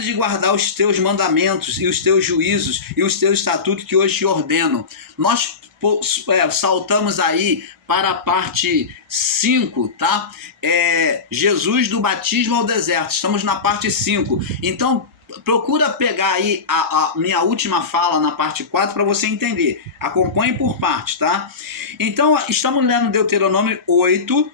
de guardar os teus mandamentos e os teus juízos e os teus estatutos que hoje te ordeno. Nós saltamos aí para a parte 5, tá? Jesus do batismo ao deserto. Estamos na parte 5. Então, procura pegar aí a minha última fala na parte 4 para você entender. Acompanhe por partes, tá? Então, estamos lendo Deuteronômio 8,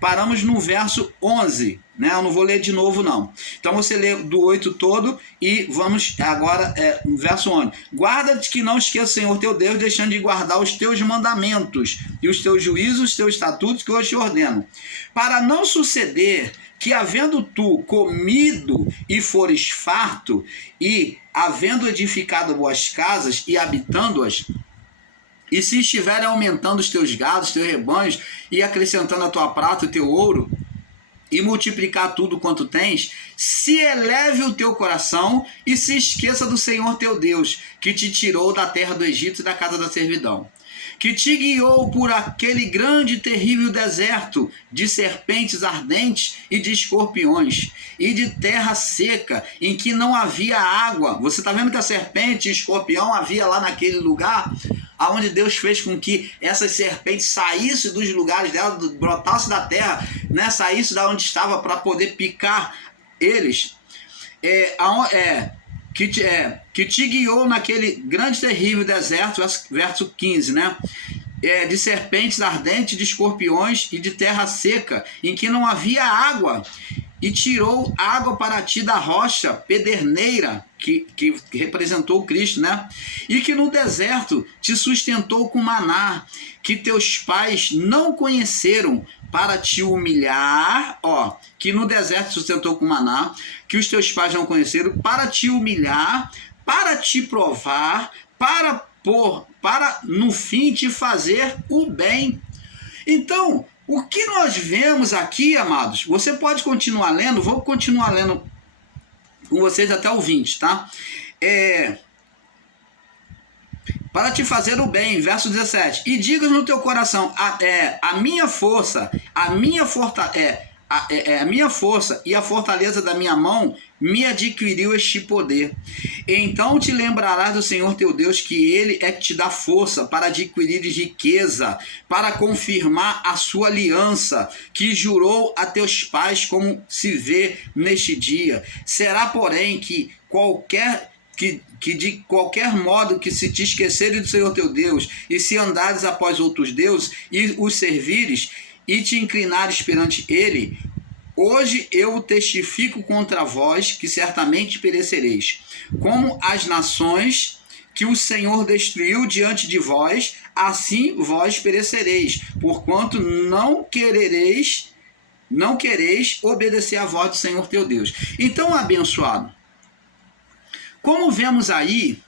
paramos no verso 11, né? Eu não vou ler de novo, não. Então, você lê do 8 todo e vamos agora no verso 11. Guarda-te que não esqueça o Senhor teu Deus, deixando de guardar os teus mandamentos e os teus juízos, os teus estatutos que hoje te ordeno. Para não suceder que, havendo tu comido e fores farto, e havendo edificado boas casas e habitando-as, e se estiverem aumentando os teus gados, teus rebanhos, e acrescentando a tua prata e o teu ouro, e multiplicar tudo quanto tens, se eleve o teu coração e se esqueça do Senhor teu Deus, que te tirou da terra do Egito e da casa da servidão, que te guiou por aquele grande e terrível deserto de serpentes ardentes e de escorpiões, e de terra seca, em que não havia água. Você está vendo que a serpente e escorpião havia lá naquele lugar, aonde Deus fez com que essas serpentes saíssem dos lugares dela, brotassem da terra, né, saíssem da onde estava para poder picar eles. Que te guiou naquele grande terrível deserto, verso 15, né? De serpentes ardentes, de escorpiões e de terra seca, em que não havia água, e tirou água para ti da rocha pederneira, que representou o Cristo, né? E que no deserto te sustentou com maná, que teus pais não conheceram, para te humilhar, que no deserto te sustentou com maná, que os teus pais não conheceram, para te humilhar, para te provar, para no fim te fazer o bem. Então, o que nós vemos aqui, amados, você pode continuar lendo, vou continuar lendo com vocês até o 20, tá? Para te fazer o bem, verso 17. E digas no teu coração, a minha força e a fortaleza da minha mão me adquiriu este poder. Então te lembrarás do Senhor teu Deus, que Ele é que te dá força para adquirir riqueza, para confirmar a sua aliança, que jurou a teus pais, como se vê neste dia. Será, porém, que de qualquer modo que se te esqueceres do Senhor teu Deus, e se andares após outros deuses, e os servires, e te inclinares perante Ele, hoje eu testifico contra vós que certamente perecereis, como as nações que o Senhor destruiu diante de vós, assim vós perecereis, porquanto não quereis obedecer à voz do Senhor teu Deus. Então, abençoado, como vemos aí,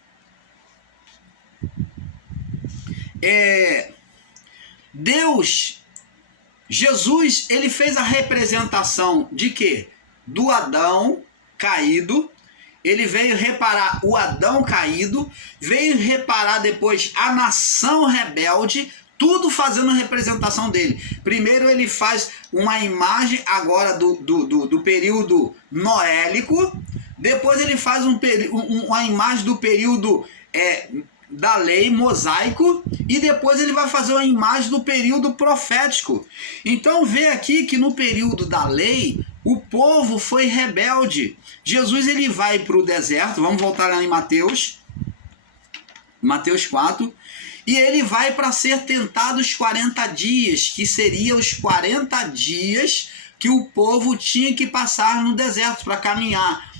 Jesus, ele fez a representação de quê? Do Adão caído. Ele veio reparar o Adão caído, veio reparar depois a nação rebelde, tudo fazendo representação dele. Primeiro ele faz uma imagem agora do período noélico, depois ele faz uma imagem do período da lei mosaico, e depois ele vai fazer uma imagem do período profético. Então vê aqui que no período da lei o povo foi rebelde. Jesus, ele vai para o deserto, vamos voltar lá em Mateus 4, e ele vai para ser tentado os 40 dias, que seriam os 40 dias que o povo tinha que passar no deserto para caminhar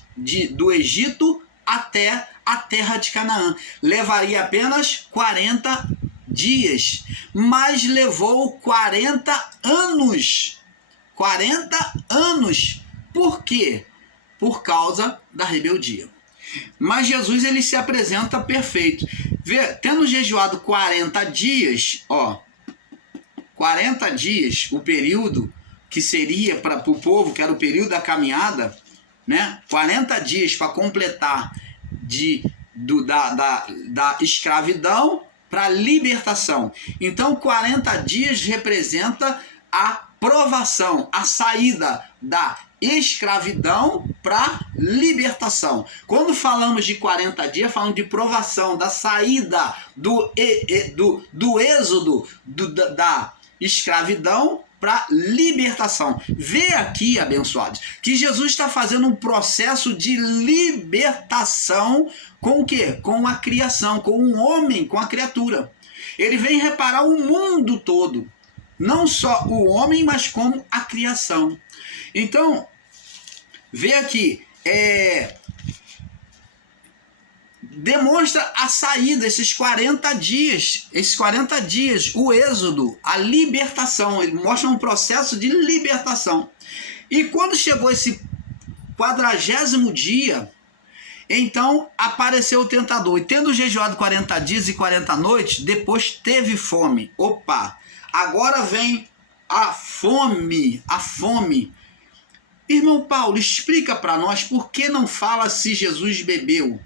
do Egito até a terra de Canaã. Levaria apenas 40 dias, mas levou 40 anos. 40 anos. Por quê? Por causa da rebeldia. Mas Jesus, ele se apresenta perfeito. Tendo jejuado 40 dias, 40 dias, o período que seria para o povo, que era o período da caminhada, né? 40 dias para completar da escravidão para a libertação. Então, 40 dias representa a provação, a saída da escravidão para libertação. Quando falamos de 40 dias, falamos de provação, da saída do êxodo da escravidão para libertação. Vê aqui, abençoados, que Jesus está fazendo um processo de libertação com o quê? Com a criação, com o homem, com a criatura. Ele vem reparar o mundo todo, não só o homem, mas como a criação. Então, vê aqui, demonstra a saída, esses 40 dias, o êxodo, a libertação. Ele mostra um processo de libertação. E quando chegou esse 40º dia, então apareceu o tentador. E tendo jejuado 40 dias e 40 noites, depois teve fome. Opa, agora vem a fome, Irmão Paulo, explica para nós por que não fala se Jesus bebeu.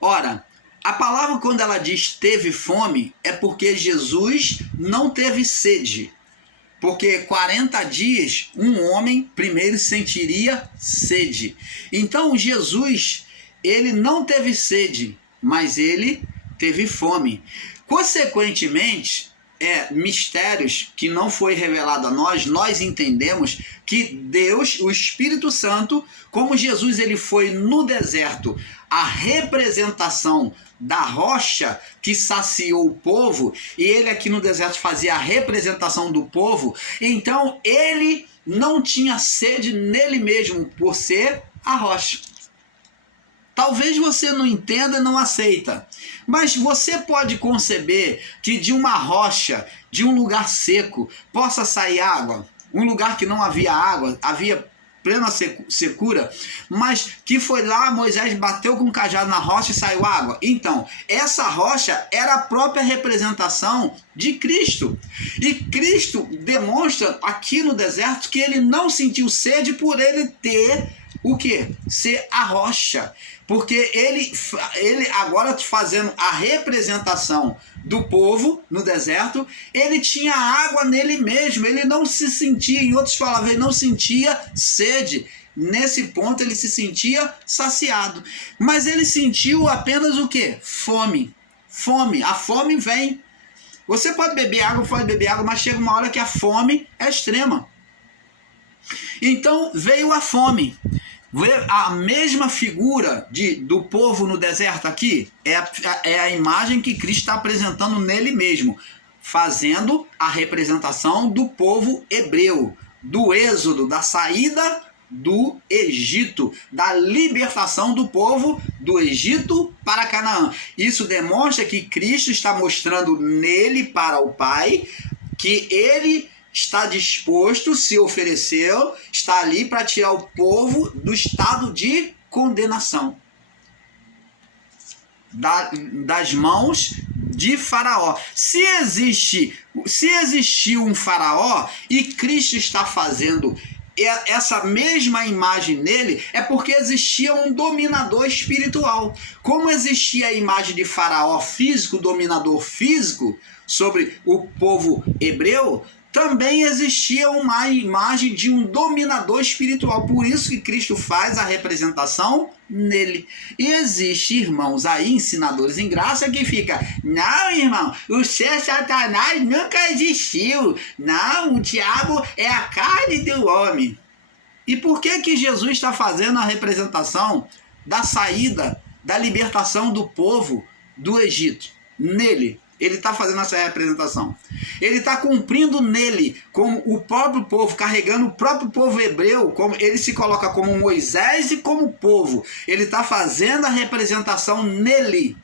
Ora, a palavra quando ela diz teve fome, é porque Jesus não teve sede. Porque 40 dias, um homem primeiro sentiria sede. Então Jesus, ele não teve sede, mas ele teve fome. Consequentemente, mistérios que não foi revelado a nós entendemos que Deus, o Espírito Santo, como Jesus ele foi no deserto, a representação da rocha que saciou o povo, e ele aqui no deserto fazia a representação do povo, então ele não tinha sede nele mesmo por ser a rocha. Talvez você não entenda e não aceita, mas você pode conceber que de uma rocha, de um lugar seco, possa sair água? Um lugar que não havia água, havia plena secura, mas que foi lá, Moisés bateu com o cajado na rocha e saiu água. Então, essa rocha era a própria representação de Cristo. E Cristo demonstra aqui no deserto que ele não sentiu sede por ele ter o quê? Ser a rocha. Porque ele agora fazendo a representação do povo no deserto, ele tinha água nele mesmo, ele não se sentia, em outras palavras, ele não sentia sede. Nesse ponto ele se sentia saciado. Mas ele sentiu apenas o quê? Fome. Fome. A fome vem. Você pode beber água, mas chega uma hora que a fome é extrema. Então veio a fome. A mesma figura do povo no deserto aqui é a imagem que Cristo está apresentando nele mesmo, fazendo a representação do povo hebreu, do êxodo, da saída do Egito, da libertação do povo do Egito para Canaã. Isso demonstra que Cristo está mostrando nele para o Pai que ele está disposto, se ofereceu, está ali para tirar o povo do estado de condenação, das mãos de Faraó. Se existiu um Faraó e Cristo está fazendo essa mesma imagem nele, é porque existia um dominador espiritual. Como existia a imagem de Faraó físico, dominador físico, sobre o povo hebreu, também existia uma imagem de um dominador espiritual. Por isso que Cristo faz a representação nele. E existe, irmãos, aí ensinadores em graça que fica: não, irmão, o ser Satanás nunca existiu. Não, o diabo é a carne do homem. E por que Jesus está fazendo a representação da saída, da libertação do povo do Egito? Nele. Ele está fazendo essa representação. Ele está cumprindo nele, como o próprio povo, carregando o próprio povo hebreu, como ele se coloca como Moisés e como povo. Ele está fazendo a representação nele.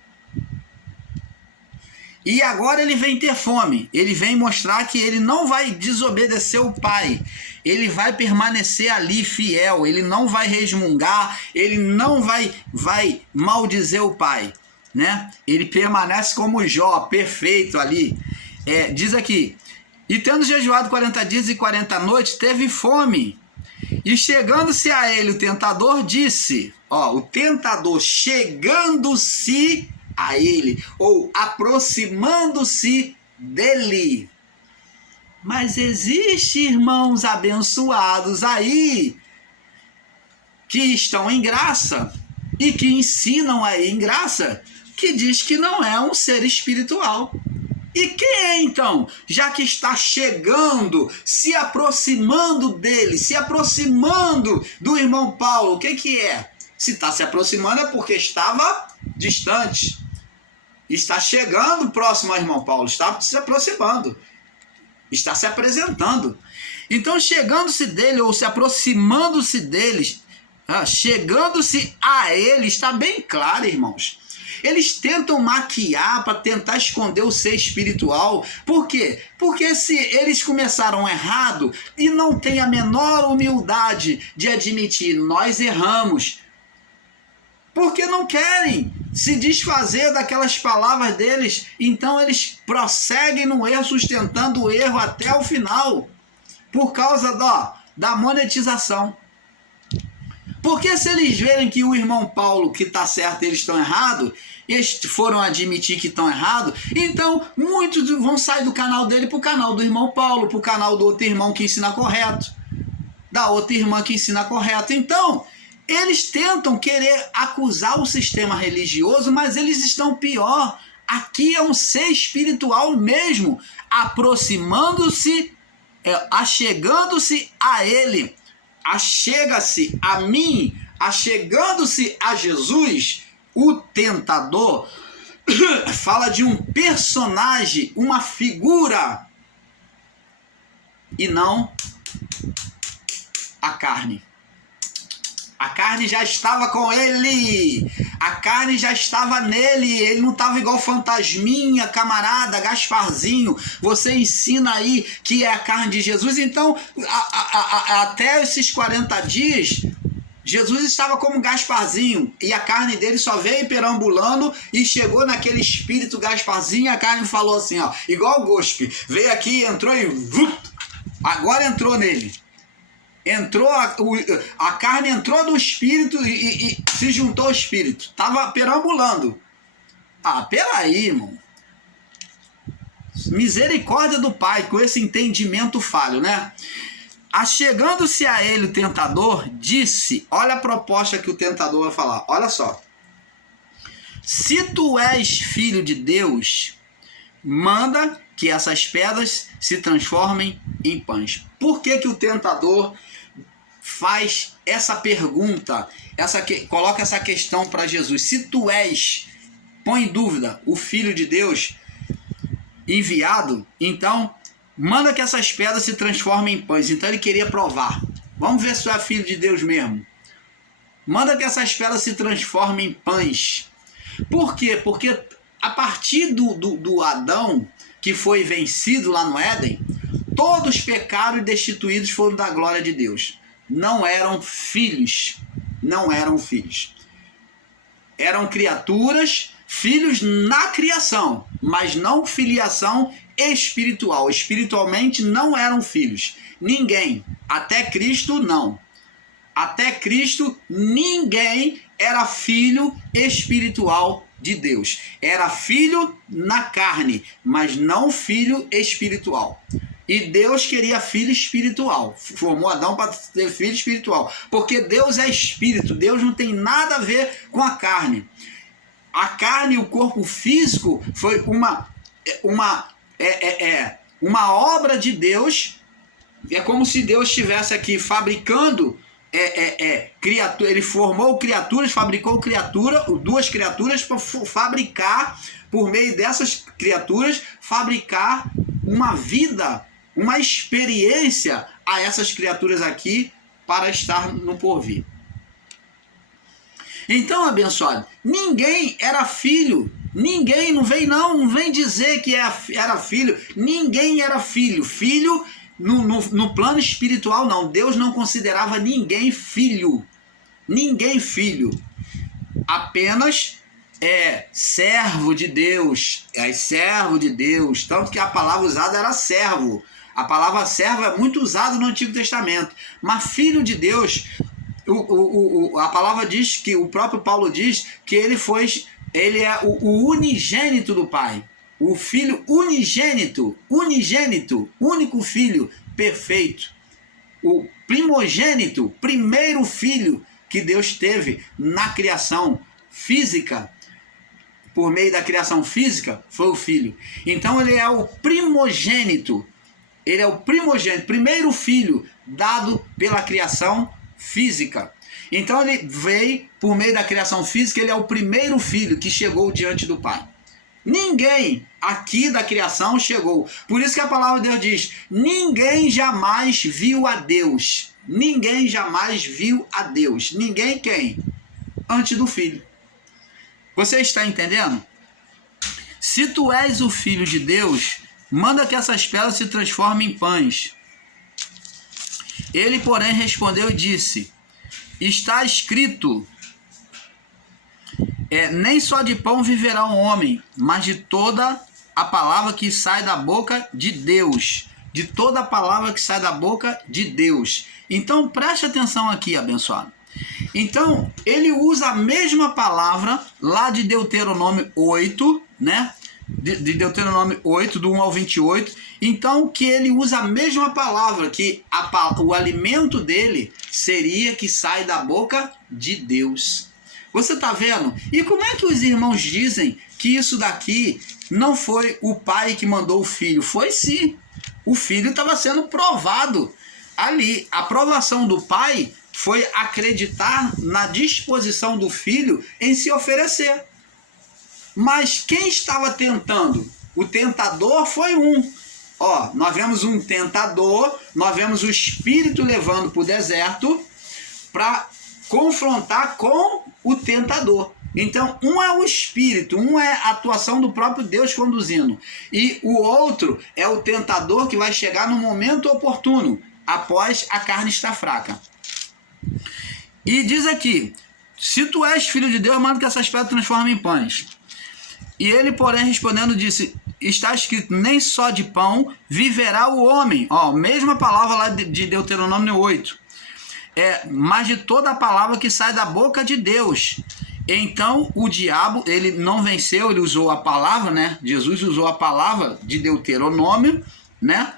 E agora ele vem ter fome. Ele vem mostrar que ele não vai desobedecer o Pai. Ele vai permanecer ali fiel. Ele não vai resmungar. Ele não vai maldizer o Pai. Né? Ele permanece como Jó, perfeito ali. Diz aqui: e tendo jejuado 40 dias e 40 noites, teve fome. E chegando-se a ele, o tentador disse, o tentador chegando-se a ele, ou aproximando-se dele. Mas existe irmãos abençoados aí que estão em graça e que ensinam aí em graça, que diz que não é um ser espiritual. E quem é então? Já que está chegando, se aproximando dele, se aproximando do irmão Paulo, o que é? Se está se aproximando é porque estava distante. Está chegando próximo ao irmão Paulo, está se aproximando, está se apresentando. Então, chegando-se dele ou se aproximando-se deles, chegando-se a ele, está bem claro, irmãos. Eles tentam maquiar para tentar esconder o ser espiritual. Por quê? Porque se eles começaram errado e não têm a menor humildade de admitir, nós erramos, porque não querem se desfazer daquelas palavras deles, então eles prosseguem no erro, sustentando o erro até o final, por causa da monetização. Porque se eles verem que o irmão Paulo que está certo, eles estão errados, eles foram admitir que estão errados, então muitos vão sair do canal dele para o canal do irmão Paulo, para o canal do outro irmão que ensina correto, da outra irmã que ensina correto. Então, eles tentam querer acusar o sistema religioso, mas eles estão pior. Aqui é um ser espiritual mesmo, aproximando-se, achegando-se a ele. Achega-se a mim, achegando-se a Jesus. O tentador fala de um personagem, uma figura, e não a carne. A carne já estava com ele, a carne já estava nele, ele não estava igual fantasminha, camarada, Gasparzinho, você ensina aí que é a carne de Jesus. Então, até esses 40 dias, Jesus estava como Gasparzinho, e a carne dele só veio perambulando e chegou naquele espírito Gasparzinho, e a carne falou assim, igual o Gospe, veio aqui, entrou e agora entrou nele. Entrou, a carne entrou no espírito e se juntou ao espírito. Estava perambulando. Peraí, irmão. Misericórdia do Pai, com esse entendimento falho, né? Achegando-se a ele o tentador, disse, olha a proposta que o tentador vai falar, olha só. Se tu és filho de Deus, manda que essas pedras se transformem em pães. Por que o tentador faz essa pergunta, coloca essa questão para Jesus? Se tu és, põe em dúvida, o Filho de Deus enviado, então manda que essas pedras se transformem em pães. Então ele queria provar. Vamos ver se tu é filho de Deus mesmo. Manda que essas pedras se transformem em pães. Por quê? Porque a partir do Adão, que foi vencido lá no Éden, todos pecaram e destituídos foram da glória de Deus. Não eram filhos. Não eram filhos. Eram criaturas, filhos na criação, mas não filiação espiritual. Espiritualmente não eram filhos. Ninguém. Até Cristo, não. Até Cristo, ninguém era filho espiritual de Deus. Era filho na carne, mas não filho espiritual. E Deus queria filho espiritual. Formou Adão para ter filho espiritual. Porque Deus é espírito. Deus não tem nada a ver com a carne. A carne, o corpo físico, foi uma obra de Deus. É como se Deus estivesse aqui fabricando criatura. Ele formou criaturas, fabricou duas criaturas para fabricar, por meio dessas criaturas, fabricar uma vida, uma experiência a essas criaturas aqui para estar no porvir. Então, abençoado, ninguém era filho. Ninguém, não vem dizer que era filho. Ninguém era filho. Filho no plano espiritual, não. Deus não considerava ninguém filho. Ninguém filho. Apenas servo de Deus. Servo de Deus. Tanto que a palavra usada era servo. A palavra servo é muito usada no Antigo Testamento. Mas filho de Deus, a palavra diz que o próprio Paulo diz que ele é o unigênito do Pai. o filho unigênito, único filho perfeito, o primogênito, primeiro filho que Deus teve na criação física. Por meio da criação física, foi o filho. Então ele é o primogênito. Ele é o primogênito, primeiro filho dado pela criação física. Então ele veio por meio da criação física, ele é o primeiro filho que chegou diante do Pai. Ninguém aqui da criação chegou. Por isso que a palavra de Deus diz: ninguém jamais viu a Deus. Ninguém jamais viu a Deus. Ninguém quem? Antes do filho. Você está entendendo? Se tu és o filho de Deus, manda que essas pedras se transformem em pães. Ele, porém, respondeu e disse: está escrito, nem só de pão viverá o homem, mas de toda a palavra que sai da boca de Deus. De toda a palavra que sai da boca de Deus. Então, preste atenção aqui, abençoado. Então, ele usa a mesma palavra lá de Deuteronômio 8, né? De Deuteronômio 8, do 1 ao 28. Então, que ele usa a mesma palavra, que o alimento dele seria que sai da boca de Deus. Você está vendo? E como é que os irmãos dizem que isso daqui não foi o pai que mandou o filho? Foi sim. O filho estava sendo provado ali. A provação do pai foi acreditar na disposição do filho em se oferecer. Mas quem estava tentando? O tentador foi um. Nós vemos um tentador, nós vemos o espírito levando para o deserto para confrontar com o tentador. Então, um é o espírito, um é a atuação do próprio Deus conduzindo. E o outro é o tentador que vai chegar no momento oportuno, após a carne estar fraca. E diz aqui: se tu és filho de Deus, manda que essas pedras transformem em pães. E ele, porém, respondendo, disse: está escrito, nem só de pão viverá o homem. Mesma palavra lá de Deuteronômio 8. Mas de toda a palavra que sai da boca de Deus. Então, o diabo, ele não venceu, ele usou a palavra, né? Jesus usou a palavra de Deuteronômio, né?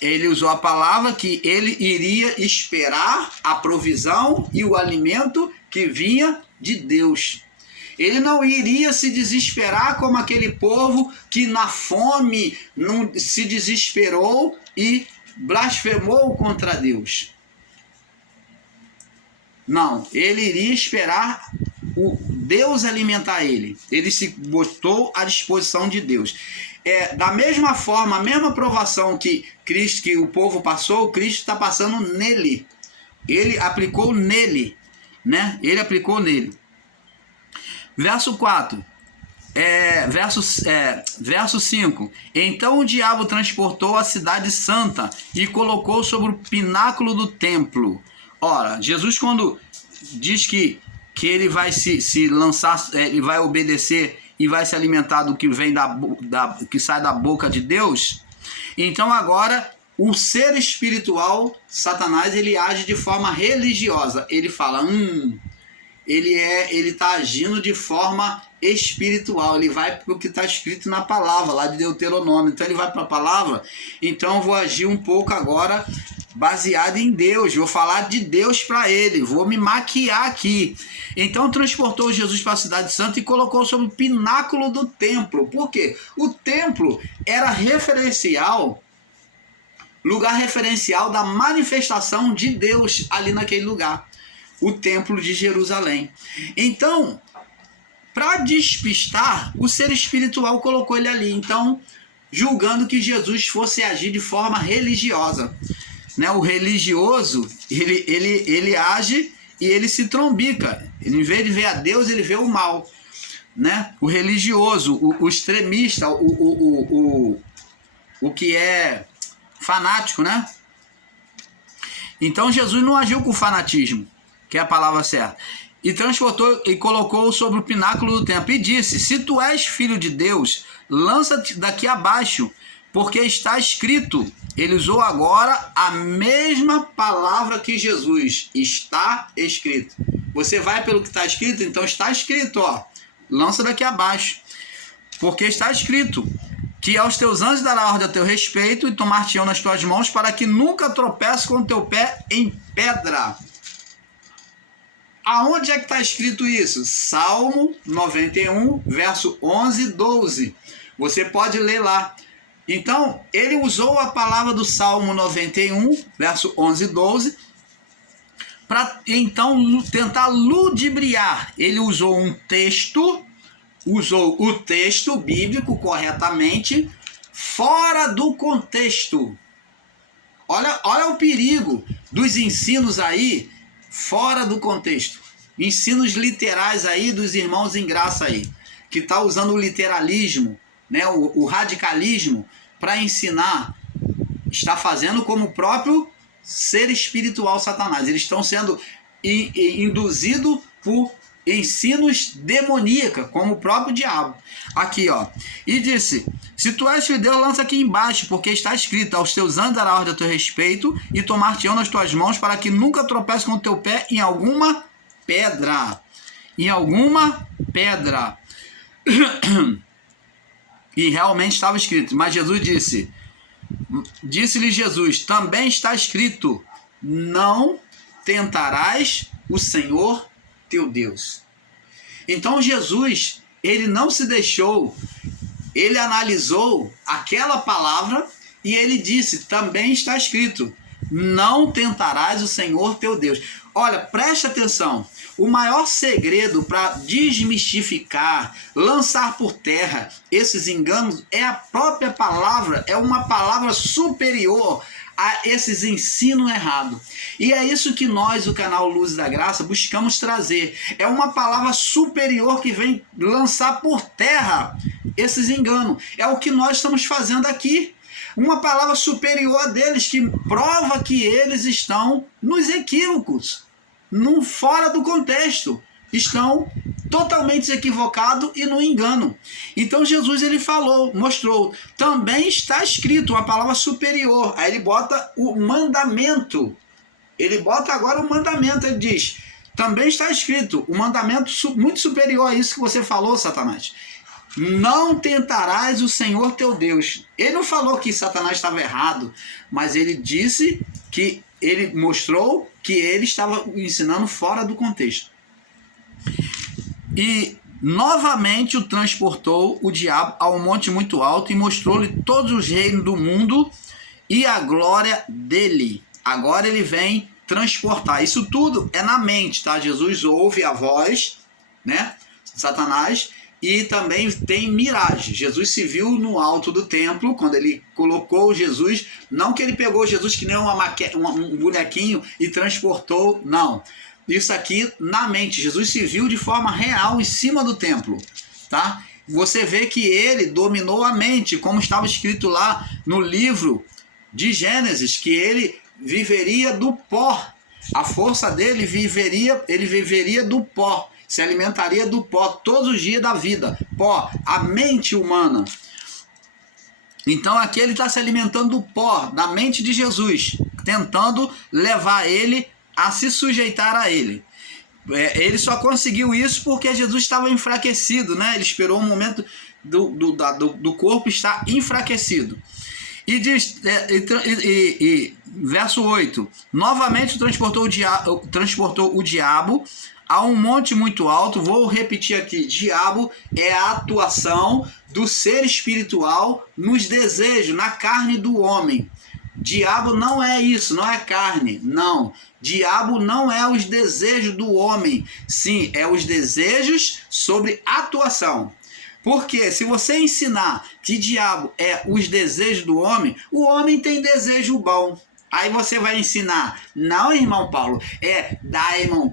Ele usou a palavra que ele iria esperar a provisão e o alimento que vinha de Deus. Ele não iria se desesperar como aquele povo que na fome não se desesperou e blasfemou contra Deus. Não, ele iria esperar o Deus alimentar ele. Ele se botou à disposição de Deus. Da mesma forma, a mesma provação que o povo passou, Cristo está passando nele. Ele aplicou nele, né? Ele aplicou nele. Verso 4. Verso 5. Então o diabo transportou a cidade santa e colocou sobre o pináculo do templo. Ora, Jesus, quando diz que ele vai se lançar, ele vai obedecer e vai se alimentar do que vem que sai da boca de Deus, então agora o ser espiritual, Satanás, ele age de forma religiosa. Ele fala, ele está agindo de forma espiritual, ele vai para o que está escrito na palavra, lá de Deuteronômio. Então ele vai para a palavra, então eu vou agir um pouco agora baseado em Deus, vou falar de Deus para ele, vou me maquiar aqui. Então transportou Jesus para a cidade santa e colocou sobre o pináculo do templo. Por quê? O templo era lugar referencial da manifestação de Deus ali naquele lugar, o templo de Jerusalém. Então, para despistar, o ser espiritual colocou ele ali, então julgando que Jesus fosse agir de forma religiosa. Né? O religioso, ele age e ele se trombica. Ele, em vez de ver a Deus, ele vê o mal. Né? O religioso, o extremista, o que é fanático, né? Então Jesus não agiu com fanatismo, que é a palavra certa. E transportou e colocou sobre o pináculo do templo e disse: se tu és filho de Deus, lança-te daqui abaixo, porque está escrito. Ele usou agora a mesma palavra que Jesus. Está escrito. Você vai pelo que está escrito? Então está escrito, lança daqui abaixo. Porque está escrito: que aos teus anjos dará ordem a teu respeito e tomar-te-ão nas tuas mãos para que nunca tropece com o teu pé em pedra. Aonde é que está escrito isso? Salmo 91, verso 11 e 12. Você pode ler lá. Então, ele usou a palavra do Salmo 91, verso 11 e 12, para então tentar ludibriar. Ele usou o texto bíblico corretamente, fora do contexto. Olha o perigo dos ensinos aí, fora do contexto. Ensinos literais aí dos irmãos em graça aí, que está usando o literalismo, né, o radicalismo, para ensinar. Está fazendo como o próprio ser espiritual Satanás. Eles estão sendo induzidos por ensinos demoníacos, como o próprio diabo. Aqui, ó. E disse: se tu és filho de Deus, lança aqui embaixo, porque está escrito: aos teus anjos dará ordem a teu respeito e tomar-te-ão nas tuas mãos para que nunca tropece com o teu pé em alguma pedra. Em alguma pedra. E realmente estava escrito. Mas Jesus disse-lhe Jesus: também está escrito: não tentarás o Senhor teu Deus. Então Jesus, ele não se deixou, ele analisou aquela palavra e ele disse: também está escrito: não tentarás o Senhor teu Deus. Olha, preste atenção. O maior segredo para desmistificar, lançar por terra esses enganos é a própria palavra, é uma palavra superior a esses ensinos errados. E é isso que nós, o canal Luz da Graça, buscamos trazer. É uma palavra superior que vem lançar por terra esses enganos. É o que nós estamos fazendo aqui. Uma palavra superior a deles que prova que eles estão nos equívocos, fora do contexto, estão totalmente equivocados e no engano. Então Jesus, ele falou, mostrou, também está escrito, uma palavra superior. Aí ele bota o mandamento, ele bota agora o mandamento, ele diz: também está escrito, o mandamento muito superior a isso que você falou, Satanás: não tentarás o Senhor teu Deus. Ele não falou que Satanás estava errado, mas ele disse que ele mostrou que ele estava ensinando fora do contexto. E novamente o transportou o diabo a um monte muito alto e mostrou-lhe todos os reinos do mundo e a glória dele. Agora ele vem transportar. Isso tudo é na mente, tá? Jesus ouve a voz, né? Satanás. E também tem miragem. Jesus se viu no alto do templo, quando ele colocou Jesus, não que ele pegou Jesus que nem um bonequinho e transportou, não. Isso aqui na mente. Jesus se viu de forma real em cima do templo, tá? Você vê que ele dominou a mente, como estava escrito lá no livro de Gênesis, que ele viveria do pó. A força dele ele viveria do pó. Se alimentaria do pó todos os dias da vida. Pó, a mente humana. Então aqui ele está se alimentando do pó, da mente de Jesus, tentando levar ele a se sujeitar a ele. Ele só conseguiu isso porque Jesus estava enfraquecido, né? Ele esperou um momento do corpo estar enfraquecido. E diz, verso 8: novamente transportou o diabo a um monte muito alto. Vou repetir aqui: diabo é a atuação do ser espiritual nos desejos, na carne do homem. Diabo não é isso, não é carne, não. Diabo não é os desejos do homem, sim, é os desejos sobre atuação. Porque se você ensinar que diabo é os desejos do homem, o homem tem desejo bom. Aí você vai ensinar: não, irmão Paulo, é daimon.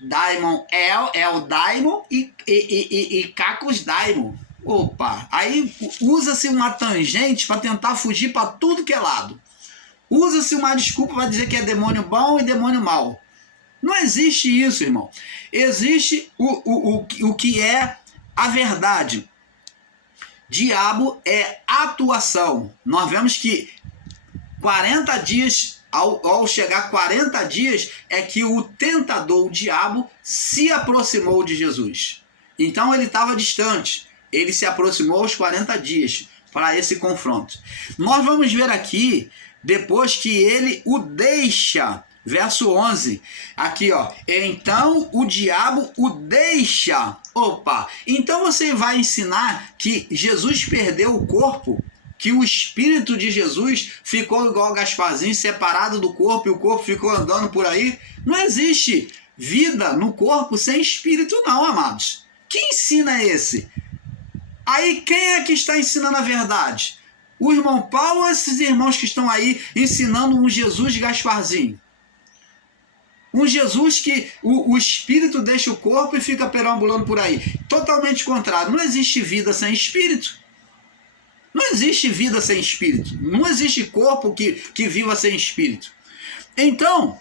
Daimon é o daimon e cacos daimon. Opa, aí usa-se uma tangente para tentar fugir para tudo que é lado. Usa-se uma desculpa para dizer que é demônio bom e demônio mau. Não existe isso, irmão. Existe o que é a verdade. Diabo é atuação. Nós vemos que 40 dias... Ao chegar 40 dias, é que o tentador, o diabo, se aproximou de Jesus. Então ele estava distante. Ele se aproximou aos 40 dias. para esse confronto. Nós vamos ver aqui, depois que ele o deixa, verso 11, aqui ó, então o diabo o deixa. Opa, então você vai ensinar que Jesus perdeu o corpo, que o espírito de Jesus ficou igual Gasparzinho, separado do corpo, e o corpo ficou andando por aí? Não existe vida no corpo sem espírito não, amados. Que ensino é esse? Aí quem é que está ensinando a verdade? O irmão Paulo ou esses irmãos que estão aí ensinando um Jesus Gasparzinho? Um Jesus que o espírito deixa o corpo e fica perambulando por aí. Totalmente contrário. Não existe vida sem espírito. Não existe vida sem espírito. Não existe corpo que viva sem espírito. Então,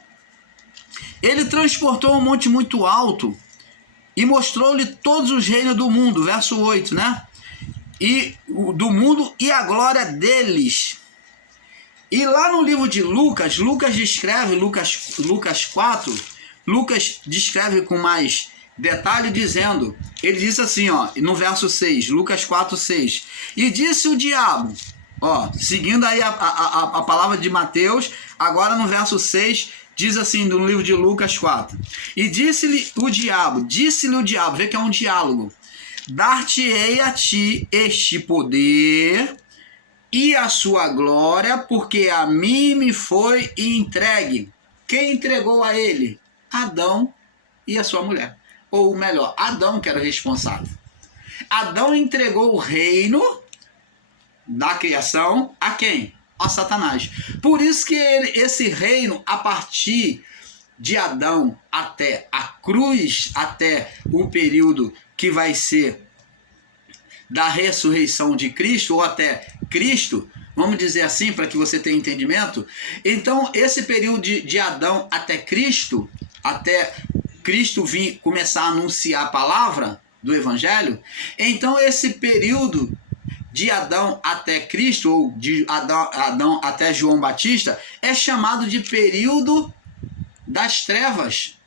ele transportou um monte muito alto e mostrou-lhe todos os reinos do mundo. Verso 8, né? E do mundo e a glória deles. E lá no livro de Lucas, Lucas descreve, Lucas 4, Lucas descreve com mais detalhe dizendo, ele diz assim, ó, no verso 6, Lucas 4, 6, e disse o diabo, ó, seguindo aí a palavra de Mateus, agora no verso 6, diz assim, no livro de Lucas 4, e disse-lhe o diabo, vê que é um diálogo, dar-te-ei a ti este poder e a sua glória, porque a mim me foi entregue. Quem entregou a ele? Adão e a sua mulher. Ou melhor, Adão que era o responsável. Adão entregou o reino da criação a quem? A Satanás. Por isso que esse reino, a partir de Adão até a cruz, até o período que vai ser da ressurreição de Cristo, ou até Cristo, vamos dizer assim, para que você tenha entendimento. Então, esse período de Adão até Cristo vir começar a anunciar a palavra do Evangelho, então esse período de Adão até Cristo, ou de Adão até João Batista, é chamado de período das trevas,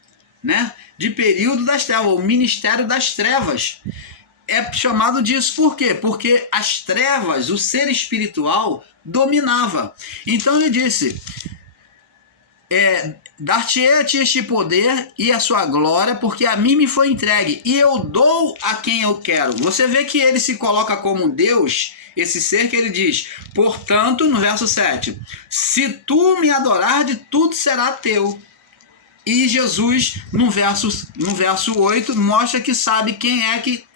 né? De período das trevas, o ministério das trevas. É chamado disso por quê? Porque as trevas, o ser espiritual, dominava. Então ele disse, dar-te-ei a ti este poder e a sua glória, porque a mim me foi entregue, e eu dou a quem eu quero. Você vê que ele se coloca como Deus, esse ser que ele diz, portanto, no verso 7, se tu me adorar, de tudo será teu. E Jesus, no verso 8, mostra que sabe quem é que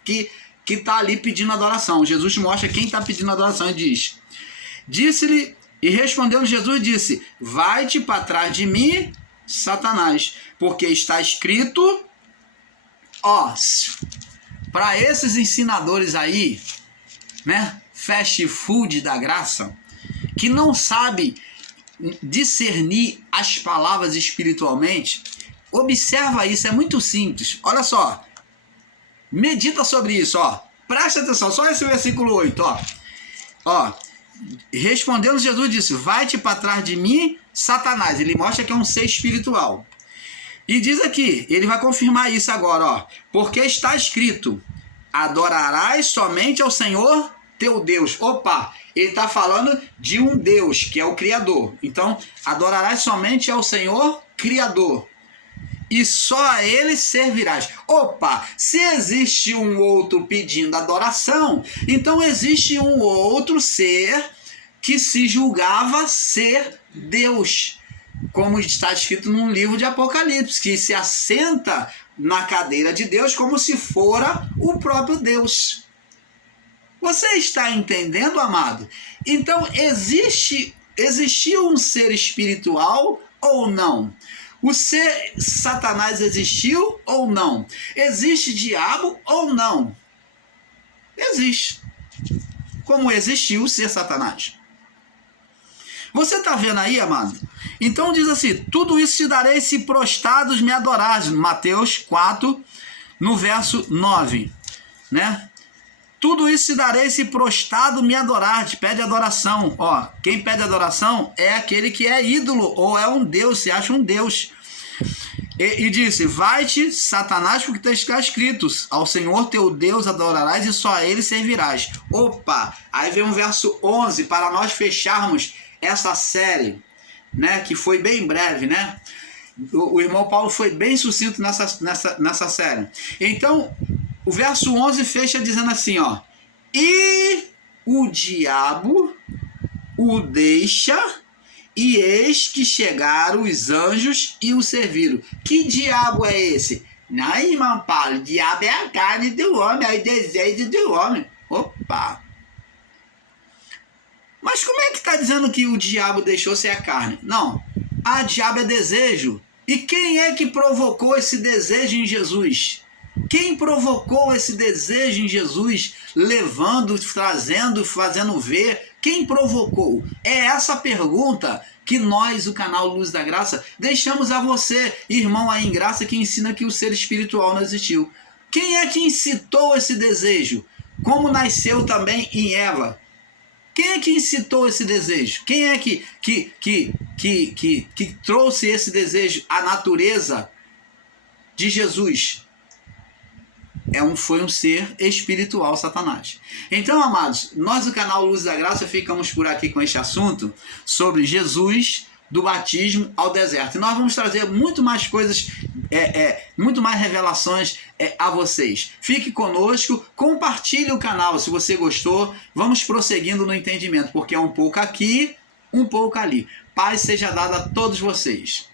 está ali pedindo adoração. Jesus mostra quem está pedindo adoração e diz, disse-lhe, e respondeu Jesus, disse, vai-te para trás de mim, Satanás, porque está escrito, ó, para esses ensinadores aí, né, fast food da graça, que não sabe discernir as palavras espiritualmente, observa isso, é muito simples. Olha só, medita sobre isso, ó. Presta atenção, só esse versículo 8, ó. Respondendo Jesus disse, vai-te para trás de mim, Satanás. Ele mostra que é um ser espiritual. E diz aqui, ele vai confirmar isso agora, ó. Porque está escrito, adorarás somente ao Senhor teu Deus. Opa, ele está falando de um Deus, que é o Criador. Então, adorarás somente ao Senhor Criador. E só a ele servirás. Opa, se existe um outro pedindo adoração, então existe um outro ser que se julgava ser Deus. Como está escrito num livro de Apocalipse, que se assenta na cadeira de Deus como se fora o próprio Deus. Você está entendendo, amado? Então, existia um ser espiritual ou não? O ser Satanás existiu ou não? Existe diabo ou não? Existe. Como existiu o ser Satanás. Você está vendo aí, amado? Então diz assim, tudo isso te darei se prostrados me adorares. Mateus 4, no verso 9. Né? Tudo isso te darei se prostrado me adorares. Pede adoração. Ó, quem pede adoração é aquele que é ídolo ou é um Deus, se acha um Deus. E disse: vai-te, Satanás, porque está escrito: ao Senhor teu Deus adorarás e só a ele servirás. Opa! Aí vem um verso 11 para nós fecharmos essa série, né? Que foi bem breve, né? O irmão Paulo foi bem sucinto nessa série. Então, o verso 11 fecha dizendo assim, ó: e o diabo o deixa, e eis que chegaram os anjos e o serviram. Que diabo é esse? Não, irmão Paulo, diabo é a carne do homem, é o desejo do homem. Opa! Mas como é que está dizendo que o diabo deixou ser a carne? Não, a diabo é desejo. E quem é que provocou esse desejo em Jesus? Quem provocou esse desejo em Jesus, levando, trazendo, fazendo ver? Quem provocou? É essa pergunta que nós, o canal Luz da Graça, deixamos a você, irmão aí em graça, que ensina que o ser espiritual não existiu. Quem é que incitou esse desejo? Como nasceu também em Eva? Quem é que incitou esse desejo? Quem é que trouxe esse desejo à natureza de Jesus? Foi um ser espiritual, Satanás. Então, amados, nós do canal Luz da Graça ficamos por aqui com este assunto sobre Jesus, do batismo ao deserto. E nós vamos trazer muito mais coisas, muito mais revelações a vocês. Fique conosco, compartilhe o canal se você gostou. Vamos prosseguindo no entendimento, porque é um pouco aqui, um pouco ali. Paz seja dada a todos vocês.